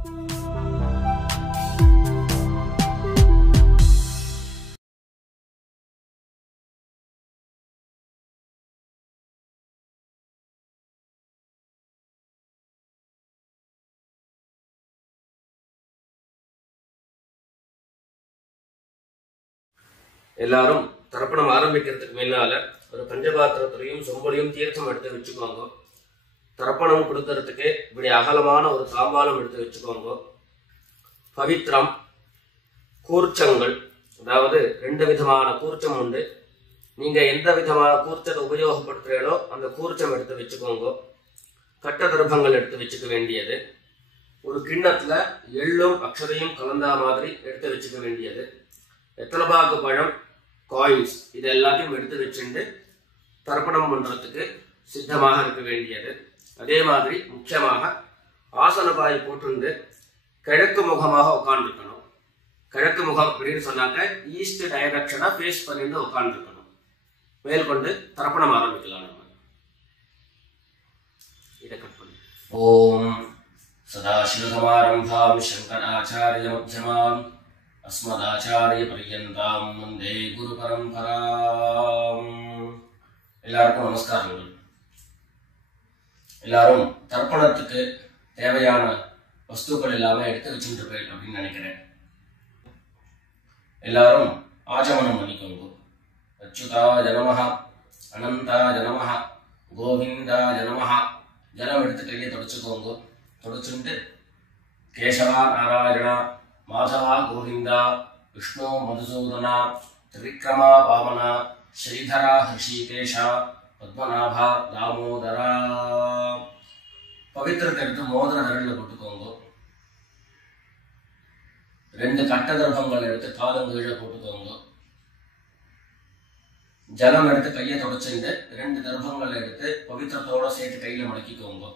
எல்லாரும் தர்ப்பணம் ஆரம்பிக்கிறதுக்கு முன்னால ஒரு பஞ்சபாத்திரத்திலையும் சொம்பலையும் தீர்த்தம் எடுத்து வச்சுக்கோங்க. தர்ப்பணம் கொடுக்கறதுக்கு இப்படி அகலமான ஒரு தாம்பாலம் எடுத்து வச்சுக்கோங்க. பவித்திரம், கூர்ச்சங்கள், அதாவது 2 விதமான கூர்ச்சம் உண்டு. நீங்க எந்த விதமான கூர்ச்சத்தை உபயோகப்படுத்துறீங்களோ அந்த கூர்ச்சம் எடுத்து வச்சுக்கோங்க. கட்ட தர்ப்பங்கள் எடுத்து வச்சுக்க வேண்டியது. ஒரு கிண்ணத்துல எள்ளும் அக்ஷதையும் கலந்தா மாதிரி எடுத்து வச்சுக்க வேண்டியது. எத்தலபாக்கு பழம், காயின்ஸ், இது எல்லாத்தையும் எடுத்து வச்சுட்டு தர்ப்பணம் பண்றதுக்கு சித்தமாக இருக்க வேண்டியது. அதே மாதிரி முக்கியமாக ஆசனபாய் போட்டு கிழக்கு முகமாக உட்காந்துருக்கணும். கிழக்கு முகம் அப்படின்னு சொன்னாக்க ஈஸ்ட் டைரக்ஷனா ஃபேஸ் பண்ணிட்டு உட்காந்துருக்கணும். மேற்கொண்டு தர்ப்பணம் ஆரம்பிக்கலாம். நம்ம இதை கட் பண்ணி ஓம் சதாசிவசமாரம்பாம் சங்கராச்சாரிய மத்தியமாம் अस्मदाचार्य पर्यन्तां वन्दे गुरु परंपराम्. எல்லாருக்கும் நமஸ்காரங்கள். எல்லாரும் தர்ப்பணத்துக்கு தேவையான வஸ்துக்கள் எல்லாமே எடுத்து வச்சுட்டு போயிடும் அப்படின்னு நினைக்கிறேன். எல்லாரும் ஆச்சமனம் பண்ணிக்கோங்க. அச்சுதாய நமஹ, அனந்தாய நமஹ, கோவிந்தாய நமஹ. ஜலம் எடுத்து கையை தொடச்சுக்கோங்க. தொடச்சுட்டு கேசவா நாராயணா, மாதவா கோவிந்தா, விஷ்ணு மதுசூதனா, திரிவிக்ரமா வாமனா, ஸ்ரீதரா ஹிருஷிகேஷா, பத்மநாபா தாமோதரா. பவித்திரத்தை எடுத்து மோதிர விரல்ல போட்டுக்கோங்க. 2 கட்ட தர்ப்பங்கள் எடுத்து காலங்கீழ போட்டுக்கோங்க. ஜலம் எடுத்து கையை தொடச்சுட்டு 2 தர்ப்பங்கள் எடுத்து பவித்திரத்தோட சேர்த்து கையில மடக்கிக்கோங்க.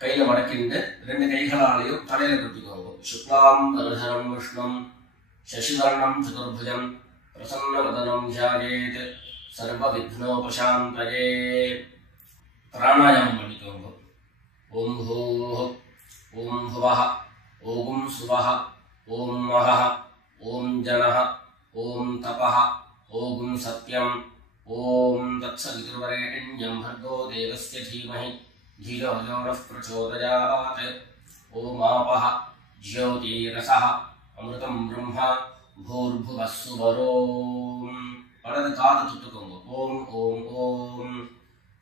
கையில மடக்கிட்டு 2 கைகளாலையும் தலையில கட்டிக்கோங்க. சுக்லாம் வரதரம் விஷ்ணும் சசிவர்ணம் சதுர்புஜம் பிரசன்னவதனம் தியாயேத் சர்வ விக்னோபசாந்தயே. பிராணாயாமம் பண்ணிக்கோங்க. ஓம் ஹோஹ, ஓம் ஹுவஹ, ஓம் சுவஹ, ஓம் மஹஹ, ஓம் ஜனஹ, ஓம் தபஹ, ஓம் சத்யம், ஓம் தத்சவிதுர்வரேண்யம் भर्गो देवस्य धीमहि धियो यो नः प्रचोदयात्. ओम आपः ज्योतिरसः अमृतं ब्रह्म भूर्भुवः सुवरोम. வலது காது தொட்டுக்கோங்க. ஓம் ஓம் ஓம்.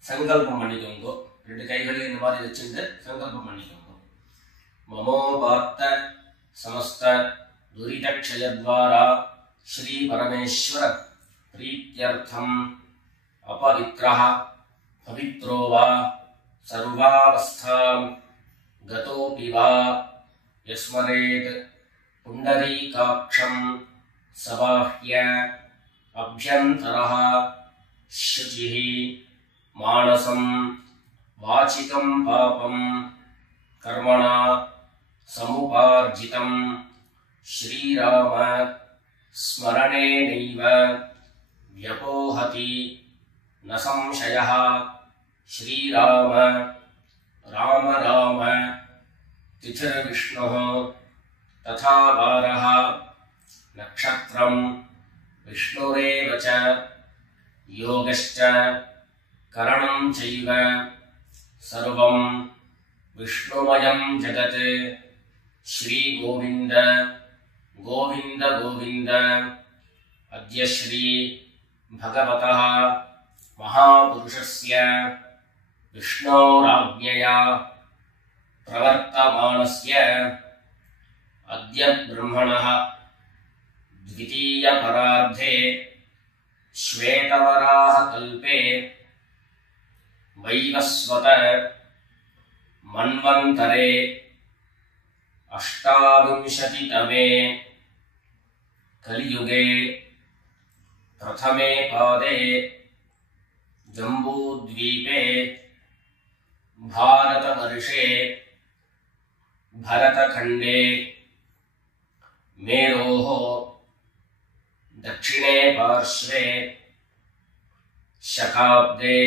சங்கல்பம் பண்ணிக்கோங்க. 2 கைகளையும் இந்த மாதிரி வச்சுட்டு சங்கல்பம் பண்ணிக்கோங்க. மமோபாத்த சமஸ்த துரிதக்ஷயத்வாரா ஸ்ரீ பரமேஸ்வர प्रीत्यर्थम अपवित्रः पवित्रो वा सर्वावस्थां गतोऽपि वा यस्मरेत् पुण्डरीकाक्षं सबाह्य अभ्यन्तरः शुचिः मानसं वाचिकं पापं कर्मणा समुपार्जितं श्रीराम स्मरणेनैव व्यपोहति न संशयः. श्रीराम राम राम तिथिर्विष्णुः तथा वारः नक्षत्रं विष्णुरेव च योगश्च करणं चैव सर्वं विष्णुमयं जगत्. श्री गोविंद गोविंद गोविंद. अद्य श्री भगवतः महापुरुषस्य विष्णोराज्ञया प्रवर्तमानस्य अद्य ब्रह्मणः द्वितीयपरार्धे श्वेतवराह कल्पे वैवस्वत मन्वन्तरे 28तमे कलियुगे प्रथमे पादे जम्बूद्वीपे भारतवर्षे भरतखण्डे मेरोः दक्षिणे पार्श्वे शकाब्दे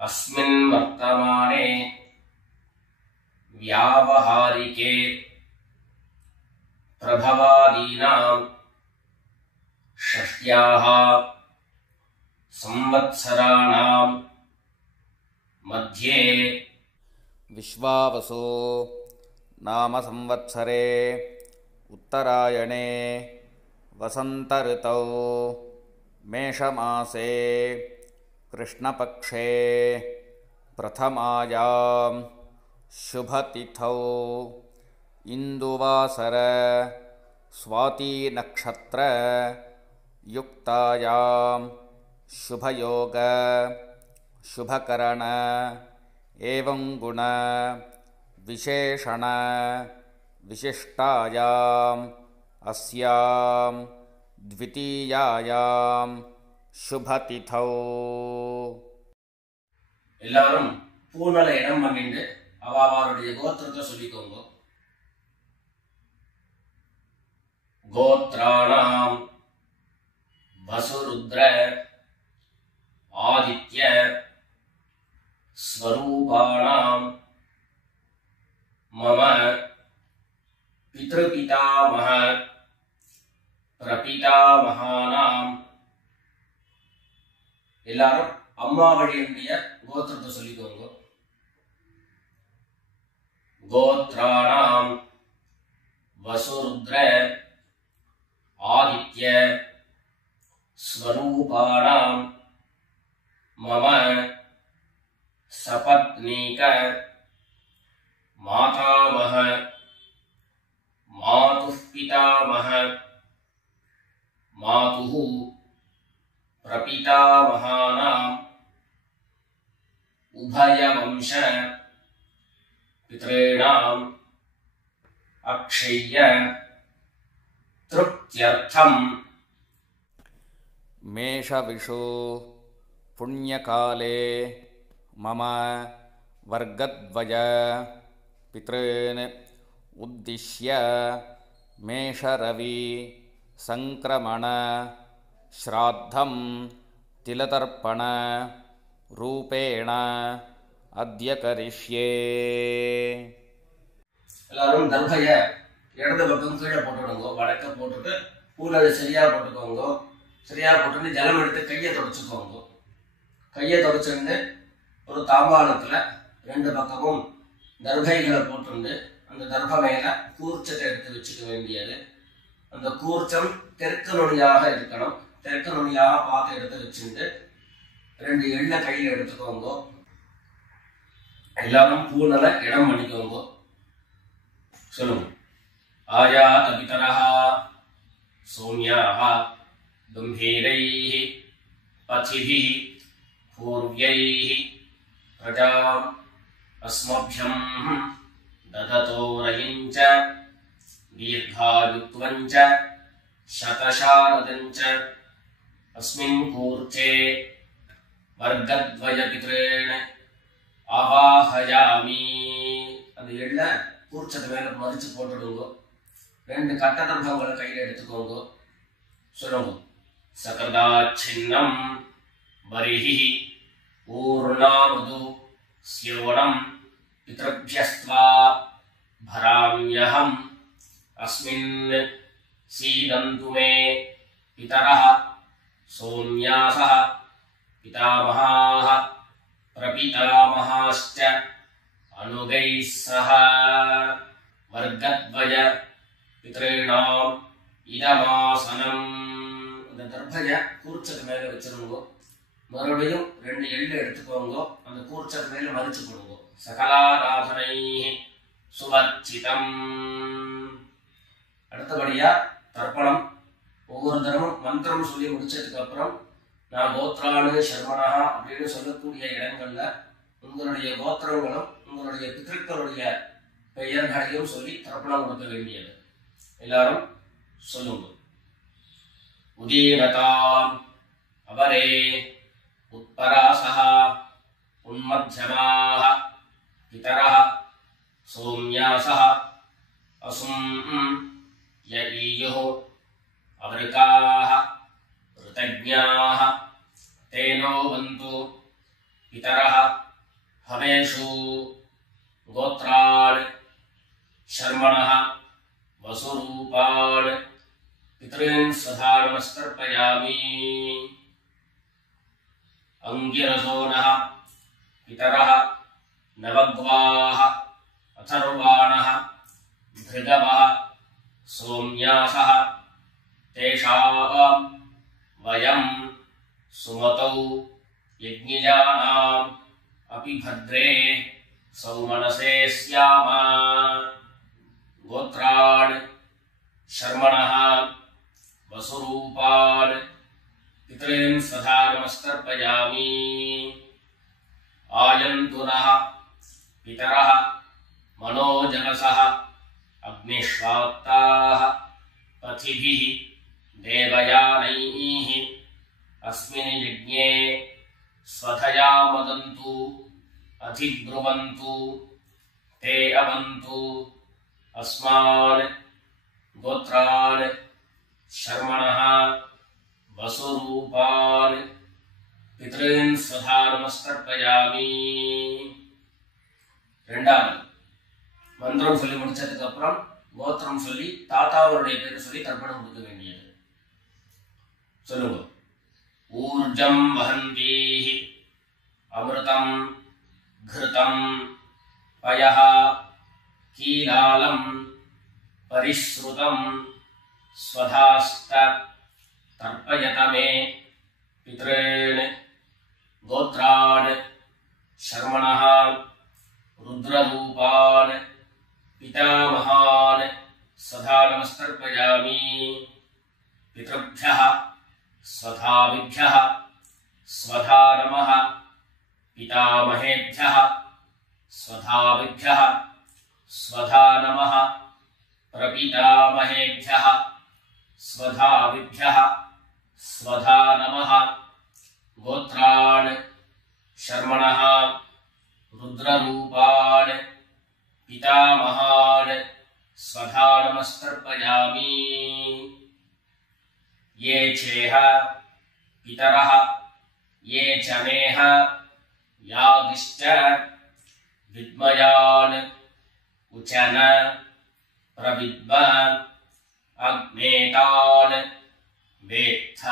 अस्मिन् वर्तमाने व्यावहारिके प्रभवादीनां षष्ट्याः संवत्सराणां मध्ये विश्वावसु नाम संवत्सरे उत्तरायणे वसन्तऋतौ मेषमासे कृष्णपक्षे प्रथमायां शुभतिथौ इन्दुवासर स्वातीनक्षत्र युक्तायां शुभयोग शुभकरण एवं गुण विशेषण विशिष्टायाम् अस्यां द्वितीयायां शुभतिथौ எல்லாரும் பூனல இடம் பண்ணிட்டு அவளுடைய கோத்திரத்தை சொல்லிக்கோங்க. கோத்ராணாம் வசுருத்ர ஆதித்ய ஸ்வரூபாணாம் மம பித்ருபிதாமஹ பிரபிதாமஹானாம். எல்லாரும் அம்மா வழியினுடைய கோத்திரத்தை சொல்லிக்கோங்க. கோத்ராணாம் வசுருத்ர ஆதித்ய ஸ்வரூபாணாம் மம சபத்னீக மாதாமஹ மாதுः பிதாமஹ மாதுः பிரபிதாமஹானாம் உபயவம்ச பித்ரேணாம் அக்ஷய்ய திருப்த்யர்த்தம். मेषविषु पुण्यकाले मम वर्गद्वय पितॄन् उद्दिश्य मेषरवि संक्रमण श्राद्धं तिलतर्पण रूपेण अद्य करिष्ये. எல்லாரும் தர்பைய இடது பக்கம் கீழே போட்டுடுங்க. வடக்க போட்டுட்டு பூல சரியா போட்டுக்கோங்க. சரியா போட்டு ஜலம் எடுத்து கையை தொடச்சுக்கோங்க. கையை தொடச்சுட்டு ஒரு தாம்பாளத்துல ரெண்டு பக்கமும் தர்பைகளை போட்டு அந்த தர்ப மேல கூர்ச்சத்தை எடுத்து வச்சுக்க வேண்டியது. அந்த கூர்ச்சம் தெற்கு நுனியாக இருக்கணும். தெற்கு நுனியாக பார்த்து எடுத்து வச்சுட்டு ரெண்டு எண்ண கையில எடுத்துக்கோங்க. எல்லாரும் பூனல இடம் பண்ணிக்கோங்க. சொல்லுங்க. ஆயாத பிதரஹ சௌம்யாஹ கம்பீரைஹ பதிபிஹ பூர்வ்யைஹ பிரஜாம் அஸ்மப்யம் தததோரயிஞ்ச தீர்காயுத்வஞ்ச சதசாரதஞ்ச அஸ்மின் கூர்ச்சே வர்கத்வய பித்ரேண ஆவாஹயாமி. அந்த எள்ள கூர்ச்சத்தை மேல மறிச்சு போட்டுடுங்க. ரெண்டு கட்டதர்பங்களை கையில எடுத்துக்கோங்க. சொல்லுங்க. சகதாச்சின்னம் பரிஹி ஊர்ணாமது ஸ்யோணம் பித்ருப்யஸ்த்வா பராம்யஹம் அஸ்மின் சீதந்து மே பிதரஹ சௌம்யாஸஹ பிதாமஹாः பிரபிதாமஹாश्च அனுகைः சஹ வர்கத்வய பித்ரேணாம் இதமாசனம். அந்த தர்பய கூர்ச்சத்து மேல வச்சிருங்க. மறுபடியும் ரெண்டு எள்ளு எடுத்துக்கோங்க. அந்த கூர்ச்சத்து மேல மறிச்சு போடுங்க. சகலாராதனை சுவர்ச்சிதம். அடுத்தபடியா தர்ப்பணம். ஒவ்வொரு தரமும் மந்திரம் சொல்லி முடிச்சதுக்கு அப்புறம் நான் கோத்ரானு சர்மனா அப்படின்னு சொல்லக்கூடிய இடங்கள்ல உங்களுடைய கோத்திரங்களும் உங்களுடைய பித்ருக்களுடைய பெயர்களையும் சொல்லி தர்ப்பணம் கொடுக்க வேண்டியது. எல்லாரும் சொல்லுங்க. உதீரதாம் அவரே உத்பராசஹ உன்மத்யமாஹ பிதரஹ சௌம்யாஸஹ அசும் யஈயுः அவருக்காஹ ऋतज्ञाः तेनो वन्तु पितरः हवेषु गोत्रान् नमस्तर्पयामि। अंगिरसो नः पितरः नवग्वाः अथर्वाणः भृगवः सोम्यासः तेषां वयं सुमतौ यज्ञिजानाम् अपि भद्रे सौमनसे स्याम। गोत्रान् शर्मणः वसुरूपान् पितॄन् स्वधा नमस्तर्पयामि। आयन्तु नः पितरः मनोजनसः अग्निश्वात्ताः पथिभिः देवयानैः अस्मिन् यज्ञे स्वधया मदन्तु अधिब्रुवन्तु ते अवन्तु। अस्मान् गोत्रान् शर्मणः वसुरूपान् पितॄन् स्वधा नमस्तर्पयामि. ரெண்டாவது மந்திரம் சொல்லி முடிச்சதுக்கு அப்புறம் கோத்திரம் சொல்லி தாத்தாவருடைய பேரை சொல்லி தர்ப்பணம் கொடுக்க வேண்டியது. சொல்லுங்க. ஊர்ஜம் வஹந்தீஹி அமிர்தம் घृतं पयः कीलालं परिश्रुतं स्वधास्त तर्पयत मे पितॄन् गोत्रान् शर्मणः रुद्ररूपान् पितामहान् सदा नमस्तर्पयामि. पितृभ्यः स्वधाविभ्यः स्वधा नमः. पितामहेभ्यः स्वधाविभ्यः स्वधा नमः. प्रपितामहेभ्यः स्वधाविभ्यः स्वधा नमः. गोत्रान् शर्मणः रुद्ररूपान् पितामहान् स्वधा नमस्तर्पयामि. ये चेह पितरः ये च मेह यागिश्च विद्मयान् उचन प्रविद्म अग्नेतान् वेत्थ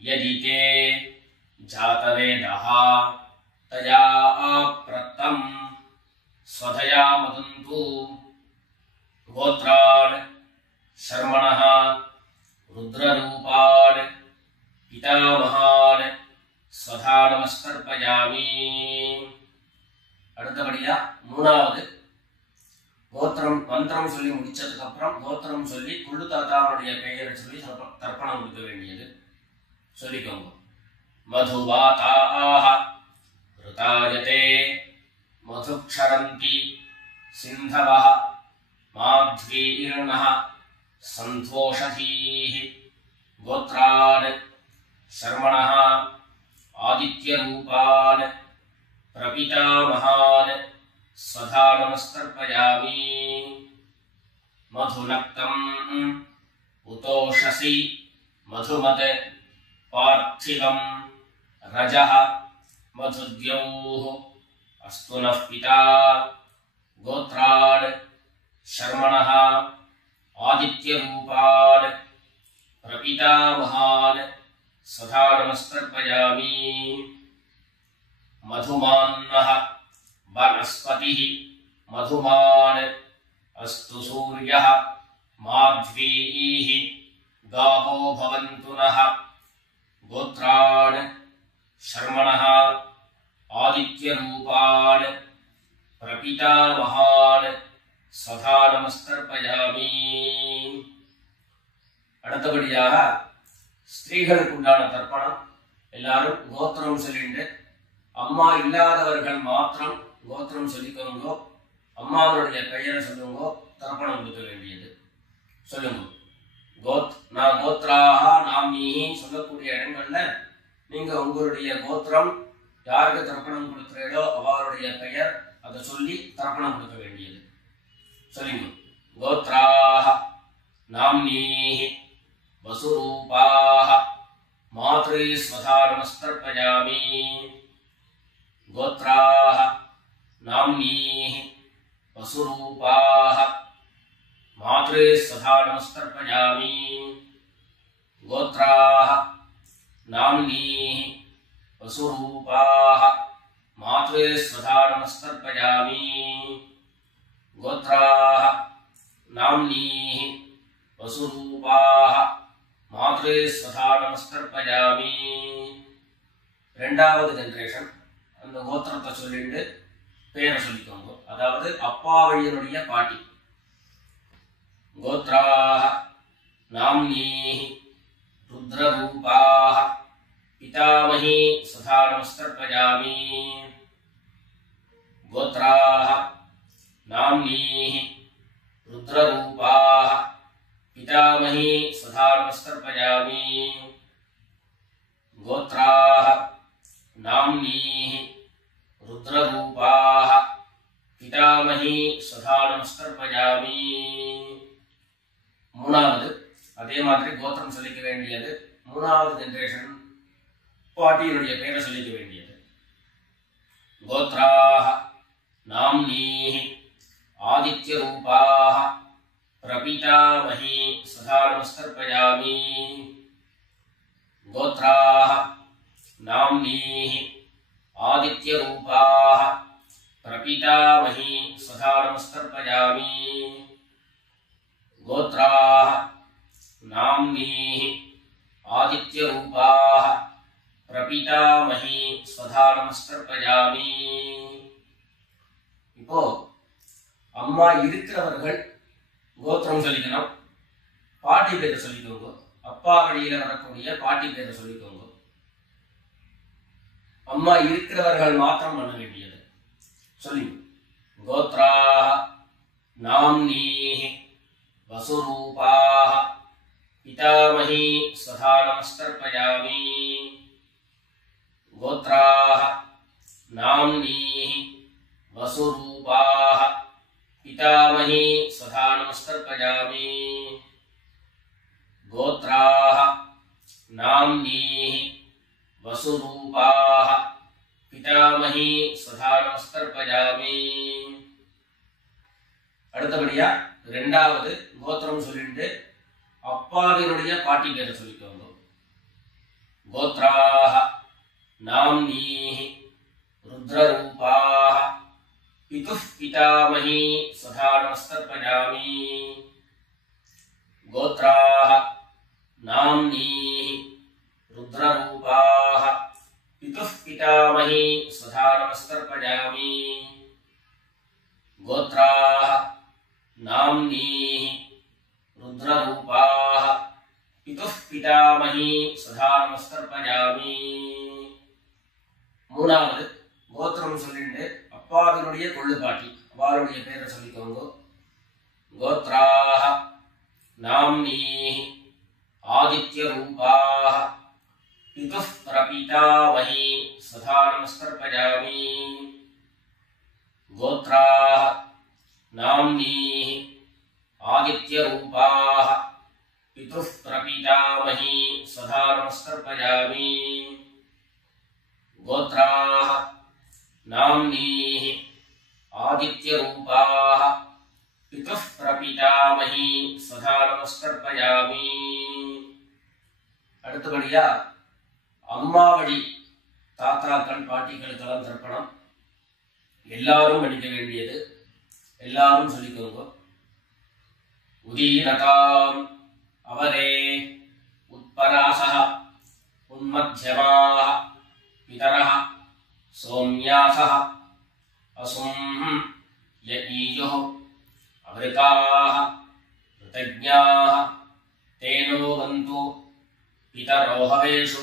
यदि ते जातवेदः तया प्रत्तं स्वधया मदन्तु. गोत्रान् शर्मणः रुद्ररूपान् पितामहान् स्वधा नमस्तर्पयामि. அடுத்தபடியா மூணாவது கோத்திரம் மந்திரம் சொல்லி முடிச்சதுக்கு அப்புறம் கோத்திரம் சொல்லி குள்ளு தாத்தாவுடைய பெயரை சொல்லி தர்ப்பணம் கொடுக்க வேண்டியது. சொல்லிக்கோங்க. மதுவாதாஹ ருதாயதே மதுக்ஷரந்தி சிந்தவஹ மாத்வீர்ணஹ சந்தோஷதீஹி. கோத்ரான் शर्मणः आदित्यरूपान् प्रपितामहान् स्वधा नमस्तर्पयामि. मधुनक्तम् उतोषसि मधुमत् पार्थिवम् रजः मधुद्यौः अस्तु नः पिता. गोत्रान् शर्मणः आदित्यरूपान् प्रपितामहान् स्वधा नमस्तर्पयामि. मधुमान्नः वनस्पतिः मधुमान् अस्तु सूर्यः माध्वीः गावो भवन्तु नः. गोत्रान् शर्मणः आदित्यरूपान् प्रपितामहान् स्वधा नमस्तर्पयामि. அடுத்தபடியாக ஸ்திரீகளுக்கு உண்டான தர்ப்பணம். எல்லாரும் கோத்திரம் சொல்லிட்டு அம்மா இல்லாதவர்கள் மாத்திரம் கோத்திரம் சொல்லிக்கோங்கோ. அம்மாவுடைய பெயரை சொல்லுங்கோ. தர்ப்பணம் கொடுக்க வேண்டியது. சொல்லுங்க. நான் கோத்ராக நாம்னீஹி சொல்லக்கூடிய இடங்கள்ல நீங்க உங்களுடைய கோத்திரம் யாருக்கு தர்ப்பணம் கொடுக்கிறீர்களோ அவருடைய பெயர் அதை சொல்லி தர்ப்பணம் கொடுக்க வேண்டியது. சொல்லுங்க. கோத்ராக நாம்னீஹி वसुरूपाः मातृ स्वधा नमस्तर्पयामि. गोत्राः नाम्नीः वसुरूपाः मातृ स्वधा नमस्तर्पयामि. गोत्राः नाम्नीः वसुरूपाः मातृस्वधा नमस्तर्पयामि गोत्राः नाम्नीः वसुरूपाः मातृस्वधा नमस्तर्पयामि ரெண்டாவது ஜெனரேஷன் அந்த கோத்திரத்தை சொல்லிட்டு பேரை சொல்லிக்கோங்க. அதாவது அப்பா வழியினுடைய பாட்டி. கோத்ராः நாம்னீः ருத்ரரூபாः பிதாமஹி சதா நமஸ்தர்ப்பயாமி கோத்ராः நாம்னீः ருத்ரரூபாः பிதாமஹி சதா நமஸ்தர்ப்பயாமி கோத்ராः नाम्नीः रुद्ररूपाः पितामही सदा नमस्कर्पयामि மூணாவது அதே மாதிரி கோத்திரம் சொல்லிக்க வேண்டியது. மூணாவது ஜெனரேஷன் பாட்டியினுடைய பேரை சொல்லிக்க வேண்டியது. கோத்ராः नाम्नीः आदित्यरूपाः प्रपितामही सदा नमस्कर्पयामि गोत्राः नाम्नीः आदित्यरूपाः प्रपितामही सदा नमस्कर्पयामि गोत्राः नाम्नीः आदित्यरूपाः प्रपितामही सदा नमस्कर्पयामि இப்போ அம்மா இருக்கிறவர்கள் கோத்திரம் சொல்லிக்கணும், பாட்டி பேரை சொல்லிக்கோங்க. அப்பா வழியில வரக்கூடிய பாட்டி பேரை சொல்லிக்கோங்க. அம்மா இருக்கிறவர்கள் மாத்திரம் பண்ண வேண்டியது. சொல்லி கோத்ராः नाम्नीः वसुरूपाः पितामही सदा नमस्कर्पयामि गोत्राः नाम्नीः वसुरूपाः पितामही सदा नमस्कर्पयामि गोत्राः नाम्नीः वसुरूपाः पितामही सदा नमस्कर्पयामि அடுத்தபடியா இரண்டாவது கோத்திரம் சொல்லிட்டு அப்பாவினுடைய பாட்டி பேரை சொல்லிக்கோங்க. கோத்ராः नाम्नीः रुद्ररूपाः पितुः पितामही सदा नमस्कर्पयामि गोत्राः नाम्नीः रुद्ररूपाः पितुः पितामही सदा नमस्कर्पयामि गोत्राः नाम्नीः रुद्ररूपाः पितुः पितामही सदा नमस्कर्पयामि மூணாவது கோத்திரம் சொல்லிட்டு அப்பாவினுடைய கொள்ளுப்பாட்டி அவளுடைய பேரை சொல்லிக்கோங்க. கோத்ராः नाम्नीः आदित्यरूपाः पितुः प्रपितामही सदा नमस्कर्पयामि गोत्राः नाम्नीः आदित्यरूपाः पितुः प्रपितामही सदा नमस्कर्पयामि गोत्राः नाम्नीः आदित्यरूपाः पितुः प्रपितामही सदा नमस्कर्पयामि அடுத்தபடியா அம்மா வழி தாத்தாக்கள் பாட்டிகளுக்கெல்லாம் தர்ப்பணம் எல்லாரும் பண்ணிக்க வேண்டியது. எல்லாரும் சொல்லிக்கோங்க. உதீரதாம் அவரே உத்பராசः உன்மத்யமாः பிதரः சோம்யாசः அசும் யஜ்ஞோ அவ்ருகாः ருதஜ்ஞாः தேனோ வந்தோ பிதரோ ஹவேஷு.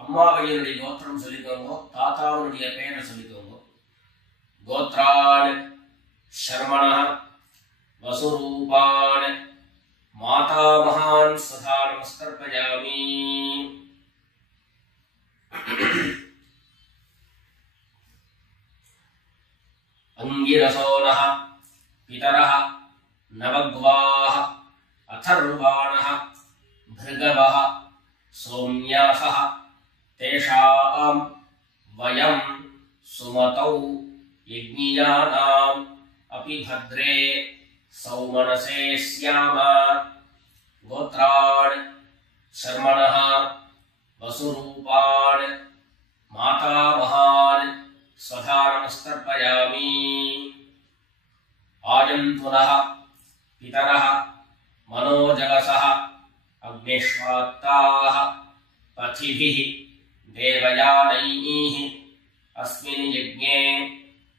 அம்மா வழியினுடைய கோத்திரம் சொல்லிக்கோங்க. தாத்தாவுடைய பெயரை சொல்லிக்கோங்க. गोत्रान् शर्मणः वसुरूपान् मातामहान् सदा नमस्कर्पयामि अंगिरसोनः पितरः नवग्वाः अथर्वाणः भृगवः सोम्यासः तेषां वयं सुमतौ यज्ञियानाम् अपि भद्रे सौमनसे स्याम गोत्रान् शर्मणः वसुरूपान् मातामहान् स्वधा नमस्कर्पयामि। आयन्तुनः पितरः मनोजगसः अग्निष्वात्ताः पथिभिः देवयानैः अस्मिन् यज्ञे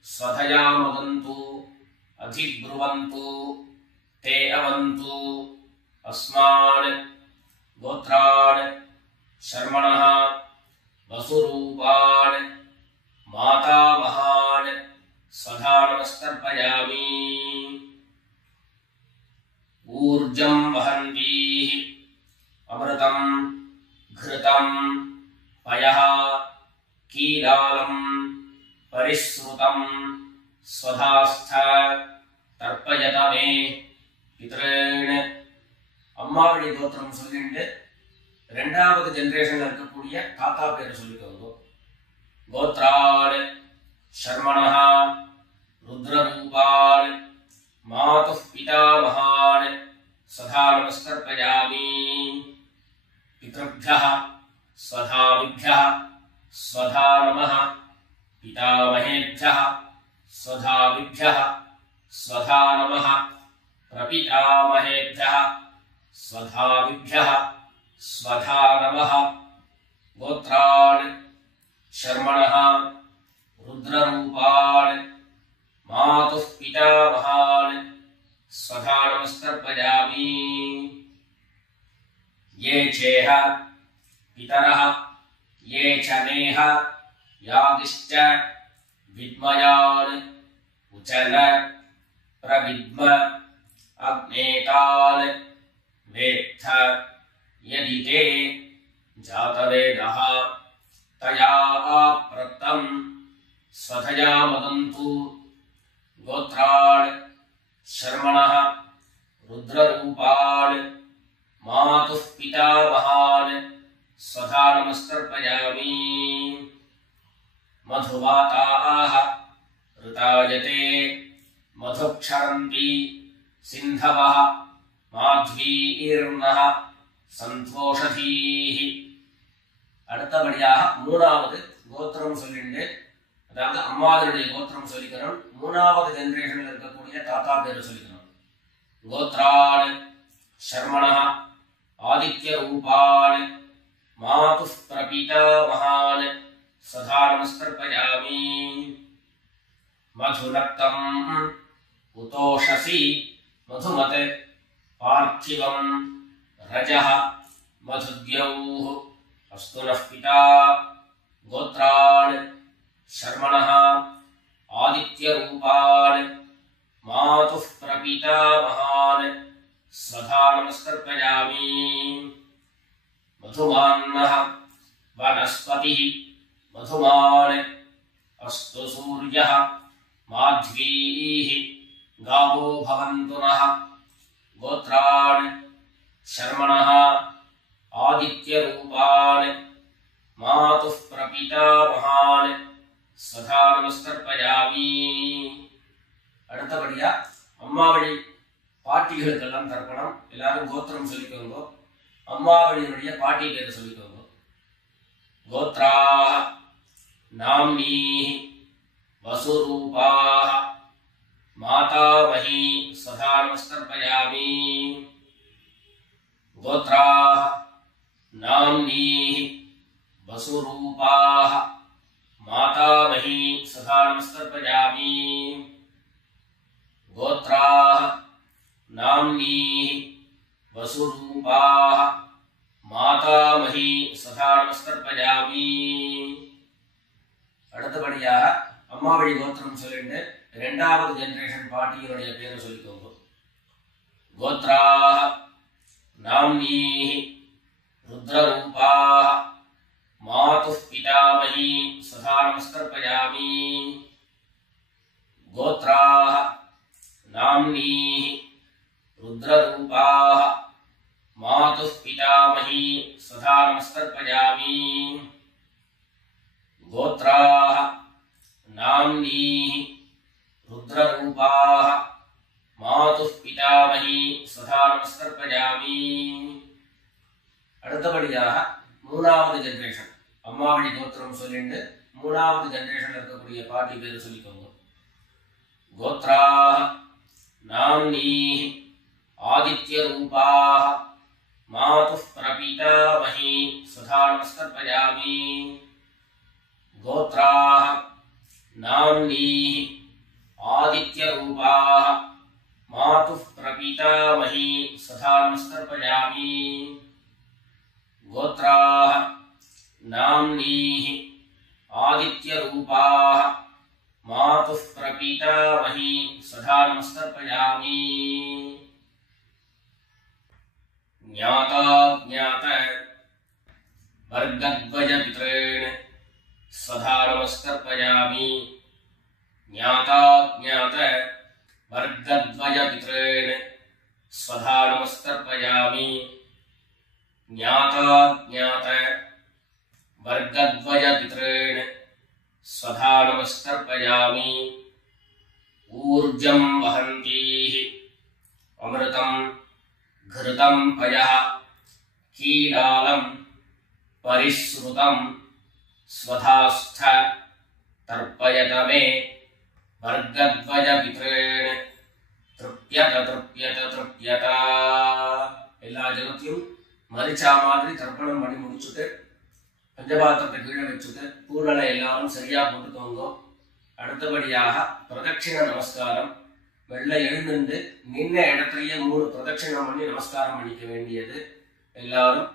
स्वधया मदन्तु अधिब्रुवन्तु ते अवन्तु। अस्मान् गोत्रान् शर्मणः वसुरूपान् मातामहान् स्वधा नमस्कर्पयामि। ऊर्जं वहन्तीः अमृतं घृतं पयः कीलालं परिश्रुतं स्वधास्थ तर्पयत मे पितॄन्। அம்மாவளி கோத்திரம் சொல்லிட்டு ரெண்டாவது ஜெனரேஷன்ல இருக்கக்கூடிய தாத்தா பேரை சொல்லிக்கோங்க. கோத்ரான் शर्मणः रुद्ररूपान् मातुः पितामहान् स्वधा नमस्कर्पयामि। पितृभ्यः स्वधाविभ्यः स्वधा नमः। पितामहेभ्यः स्वधाविभ्यः स्वधा नमः। प्रपितामहेभ्यः स्वधाविभ्यः स्वधा नमः। गोत्रान् शर्मणः रुद्ररूपान् मातुः पितामहान् स्वधा नमस्कर्पयामि। ये चेह पितरः ये च नेह यादिश्च विद्मयान् उचन प्रविद्म अग्नेतान् वेत्थ यदि ते जातवेदः तया आप्रतं स्वधया मदन्तु। गोत्रान् शर्मणः रुद्ररूपान् मातुः पितामहान् स्वधा नमस्कर्पयामि। मधुवाताः ऋतायते मधुक्षरन्ति सिन्धवः माध्वीर्नः सन्तोषधीः। அடுத்தபடியாக மூணாவது கோத்திரம் சொல்லிட்டு, அதாவது அம்மாவனுடைய கோத்திரம் சொல்லிக்கிறோம். மூணாவது ஜெனரேஷன்ல இருக்கக்கூடிய தாத்தா பேரு சொல்லிக்கிறோம். கோத்ரான் शर्मणः आदित्य रूपान् मातुः प्रपितामहान् स्वधा नमस्कर्पयामि। मधुनक्तम् उतोषसि मधुमत् पार्थिवं रजः मधुद्यौः अस्तु नः पिता। गोत्रान् शर्मणः आदित्यरूपान् मातुः प्रपितामहान् स्वधा नमस्कर्पयामि। मधुमान्नः वनस्पतिः मधुमान् अस्तु सूर्यः माध्वीः गावो भवन्तु नः। गोत्रान् शर्मणः आदित्यरूपान् मातुः प्रपितामहान् स्वधा नमस्कर्पयामि। அடுத்தபடியா அம்மாவளி பாட்டிகளுக்கெல்லாம் தர்ப்பணம். எல்லாரும் கோத்திரம் சொல்லிக்கோங்க. அம்மாவளியினுடைய பாட்டி பேரை சொல்லிக்கோங்க. கோத்ராः नाम्नीः वसुरूपाः मातामही स्वधा नमस्कर्पयामि। गोत्राः नाम्नीः वसुरूपाः मातामही स्वधा नमस्कर्पयामि। गोत्राः नाम्नीः वसुरूपाः मातामही स्वधा नमस्कर्पयामि। அடுத்தபடியாக அம்மாவளி கோத்திரம் சொல்லிட்டு இரண்டாவது ஜெனரேஷன் பாட்டியினுடைய பேரை சொல்லிக்கோங்க. கோத்ராः नाम्नीः रुद्ररूपाः मातुः पितामही स्वधा नमस्कर्पयामि। गोत्राः नाम्नीः रुद्ररूपाः मातुः पितामही स्वधा नमस्कर्पयामि। गोत्राः नाम्नीः रुद्ररूपाः मातुः पितामही स्वधा नमस्कर्पयामि। அடுத்தபடியாக மூணாவது ஜெனரேஷன் அம்மா வழி கோத்திரம் சொல்லிட்டு மூணாவது ஜெனரேஷன்ல இருக்கக்கூடிய பாட்டி பேர் சொல்லிக்கோங்க. கோத்ராஹ நாம்னீஹி ஆதித்ய ரூபாஹ மாதுः பிரபீதாமஹி சுதா நமஸ்கர்ப்பயாமி. கோத்ராஹ நாம்னீஹி ஆதித்ய ரூபாஹ மாதுः பிரபீதாமஹி சுதா நமஸ்கர்ப்பயாமி. கோத்ராஹ நாம்னீஹி ஆதித்ய ரூபாஹ மாதுः பிரபீதாமஹி சுதா நமஸ்கர்ப்பயாமி. ஞாதா ஞாத வர்கத்வய பித்ரேண சுதா நமஸ்கர்ப்பயாமி. ஞாதா ஞாத வர்கத்வய பித்ரேண சுதா நமஸ்கர்ப்பயாமி. ஞாதா ஞாத வர்கத்வய பித்ரேண சுதா நமஸ்கர்ப்பயாமி. ஊர்ஜம் வஹந்தீஹி அமிர்தம் घृतं पयः कीलालं परिश्रुतं स्वधास्थ तर्पयत मे वर्गद्वय पितॄन् तृप्यत तृप्यत तृप्यत. எல்லா ஜனத்தையும் மரிச்சா மாதிரி தர்ப்பணம் பண்ணி முடிச்சுட்டு பஞ்சபாத்திரத்தை கீழே வச்சுட்டு பூர்ணலை எல்லாரும் சரியா போட்டுக்கோங்க. அடுத்தபடியாக பிரதட்சிண நமஸ்காரம். வெள்ளை எழுந்து நின்ன இடத்துலயே 3 பிரதட்சிணம் பண்ணி நமஸ்காரம் பண்ணிக்க வேண்டியது. எல்லாரும்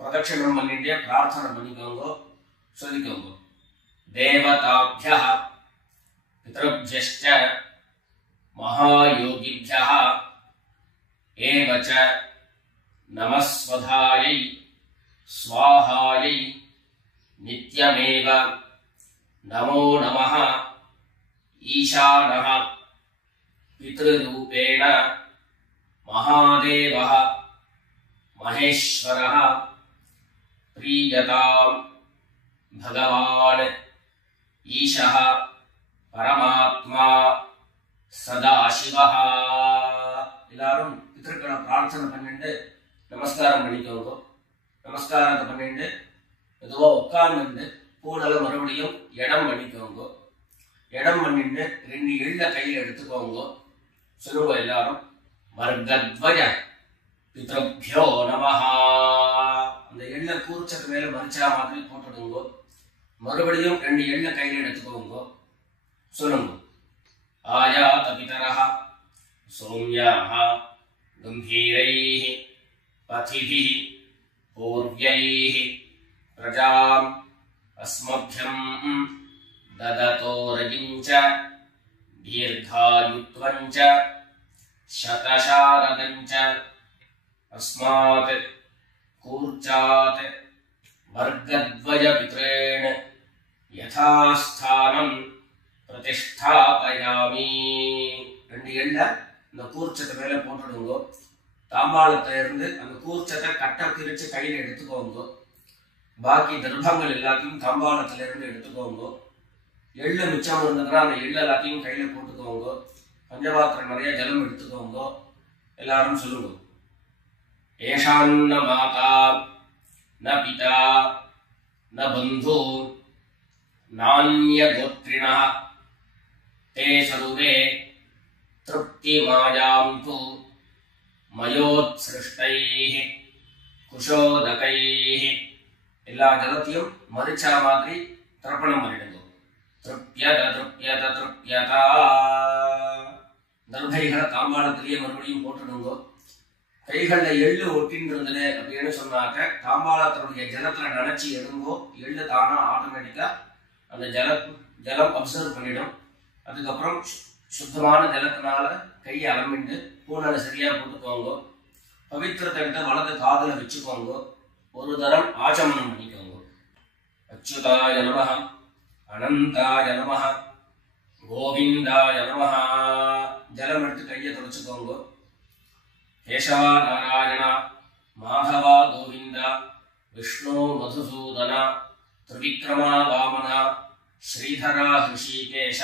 பிரதட்சிணம் பண்ணிட்டே பிரார்த்தனை பண்ணிக்கோங்க, சொல்லிக்கோங்க. தேவதாப்யः பித்ருப்யश्च மகாயோகிभ्यः ஏவச்ச நமஸ்வதாயை ஸ்வாஹாயை நித்யமேவ நமோ நமः. ஈசானः पितृरूपेण महादेवः महेश्वरः प्रीयतां भगवान् ईशः परमात्मा सदाशिवः. எல்லாரும் பித்ருக்களை பிரார்த்தனை பண்ணிட்டு நமஸ்காரம் பண்ணிக்கோங்க. நமஸ்காரத்தை பண்ணிட்டு மெதுவா உட்கார்ந்து பூனல மறுபடியும் இடம் பண்ணிக்கோங்க. இடம் பண்ணிட்டு 2 எள்ள கையில் எடுத்துக்கோங்க. சொல்லுங்க எல்லாரும். வர்கத்வய பித்ருப்யோ நமஹ. அந்த எள்ள கூர்ச்சத்து மேல மரிச்சா மாதிரி போட்டுடுங்க. மறுபடியும் 2 எள்ள கையில் எடுத்துக்கோங்க. சொல்லுங்க. ஆயாத பிதரஹ சௌம்யாஹ கம்பீரைஹ பதிபிஹ பூர்வ்யைஹ பிரஜாம் அஸ்மப்யம் ददतो रजिञ्च दीर्घायुत्वञ्च शतशारदञ्च अस्मात् कूर्चात् वर्गद्वय पितॄन् यथास्थानं प्रतिष्ठापयामि. 2 எள்ள இந்த கூர்ச்சத்தை மேல போட்டுடுங்க. தாம்பாளத்துல இருந்து அந்த கூர்ச்சத்தை கட்ட பிரிச்சு கையில எடுத்துக்கோங்க. பாக்கி தர்ப்பங்கள் எல்லாத்தையும் தாம்பாளத்துல இருந்து எடுத்துக்கோங்க. எள்ளு மிச்சம் இருந்ததுன்னா அந்த எள்ளு எல்லாத்தையும் கையில போட்டுக்கோங்க. பஞ்சபாத்திரம் நிறைய ஜலம் எடுத்துக்கோங்க. எல்லாரும் சொல்லுங்க. ஏஷான்ன மாதா ந பிதா ந பந்து நான்ய கோத்ரிணா தே சர்வே திருப்தி மாயாம் து மயோத்ஸ்ருஷ்டைஹ குஷோதகைஹ. எல்லா ஜலத்தையும் மரிச்சா மாதிரி தர்ப்பணம் பண்ணிடுங்க. திருப்யத திருப்யத திருப்யதா. தர்பைகளை தாம்பாளத்திலேயே மறுபடியும் போட்டுடுங்க. கைகள்ல எள்ளு ஒட்டின்னு இருந்தது அப்படின்னு சொன்னாக்க தாம்பாளத்தினுடைய ஜலத்துல நினைச்சு எடுங்கோ. எள்ளு தானா ஆட்டோமேட்டிக்கா அந்த ஜலம் அப்சர்வ் பண்ணிடும். அதுக்கப்புறம் சுத்தமான ஜலத்தினால கையை அலம்பிண்டு பூனலை சரியா போட்டுக்கோங்க. பவித்திரத்தை எடுத்து வலது காதுல வச்சுக்கோங்க. ஒரு தரம் ஆச்சமனம் பண்ணிக்கோங்க. அச்சுதாய நமஹ அனந்தாய நமஹ கோவிந்தாய நமஹ. ஜலம் எடுத்து கையை தொடச்சுக்கோங்க. கேசவா நாராயண மாதவா கோவிந்த விஷ்ணு மதுசூதன திரிவிக்ரமா வாமன ஸ்ரீதரா ஹிருஷிகேஷ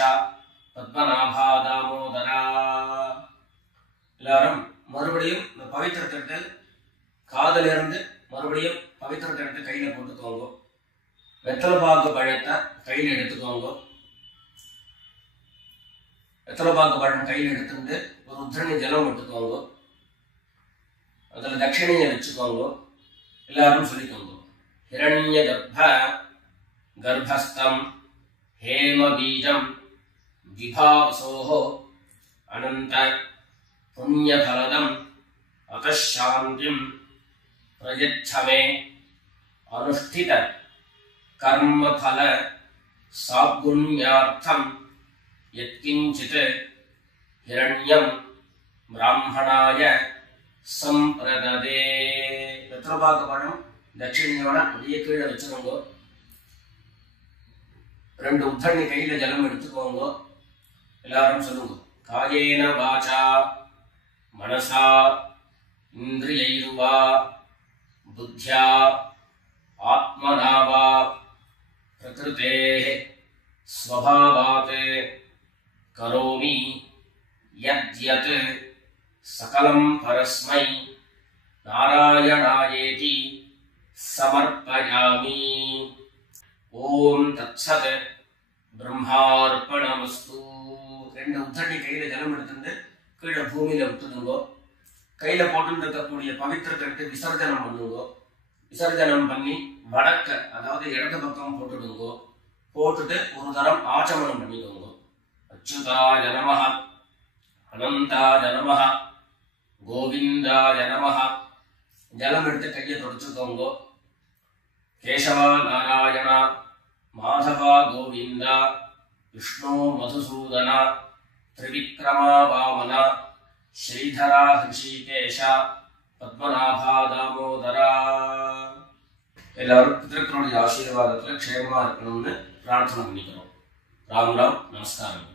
பத்மநாபா தாமோதரா. எல்லாரும் மறுபடியும் இந்த பவித்திரத்திட்டு காதல இருந்து மறுபடியும் பவித்திரத்தை எடுத்து கையில போட்டுக்கோங்க. வெத்தலை பாக்கு பழத்தை கையில எடுத்துக்கோங்க. வெத்தலை பாக்கு பழம் கையில எடுத்துட்டு ஒரு உத்தரணி ஜலம் எடுத்துக்கோங்க. அதுல தட்சிணையை வச்சுக்கோங்க. எல்லாரும் சொல்லிக்கோங்க. ஹிரண்ய கர்ப்பஸ்தம் ஹேம பீஜம் விபாவசோஹோ அனந்த புண்ணியபலதம் அதாந்திம் பிரயச்சமே அனுஷ்டித கர்மபல சாகுண்யார்த்தம் யத்கிஞ்சித் ஹிரண்யம் பிராமணாய சம்பிரததே. வெத்தலைபாக்கு பழம் தட்சிணையோட அப்படியே கீழே வச்சுக்கோங்க. 2 உத்தரணி கையில ஜலம் எடுத்துக்கோங்க. எல்லாரும் சொல்லுங்க. காயேன வாசா மனசா இந்திரியைர்வா புத்யா ஆத்மனா வா பிரகிருதேஹ ஸ்வபாவாத் கரோமி யத்யத் சகலம் பரஸ்மை நாராயணாயேதி சமர்ப்பயாமி. ஓம் தத்சத் பிரம்மார்ப்பணமஸ்து. 2 உத்தரணி கையில ஜலம் எடுத்துட்டு கீழே பூமியில விட்டுடுங்க. கையில போட்டு இருக்கக்கூடிய பவித்திரத்தை எடுத்து விசர்ஜனம் பண்ணுங்க. விசர்ஜனம் பண்ணி வடக்க, அதாவது இடது பக்கம் போட்டுடுங்க. போட்டுட்டு ஒரு தரம் ஆச்சமனம் பண்ணிக்கோங்க. அச்சுதாய நமஹ, அனந்தாய நமஹ, கோவிந்தாய நமஹ. ஜலம் எடுத்து கையை தொடச்சுக்கோங்க. கேசவா நாராயண, மாதவா கோவிந்தா, விஷ்ணு மதுசூதன, திரிவிக்ரமா வாமன, ஸ்ரீதரா ஹிருஷிகேஷ, பத்மநாபா தாமோதரா. எல்லாரும் பிதர்களுடைய ஆசீர்வாதத்துல க்ஷேமமா இருக்கணும்னு பிரார்த்தனை பண்ணிக்கிறோம். ராம் ராம். நமஸ்காரம்.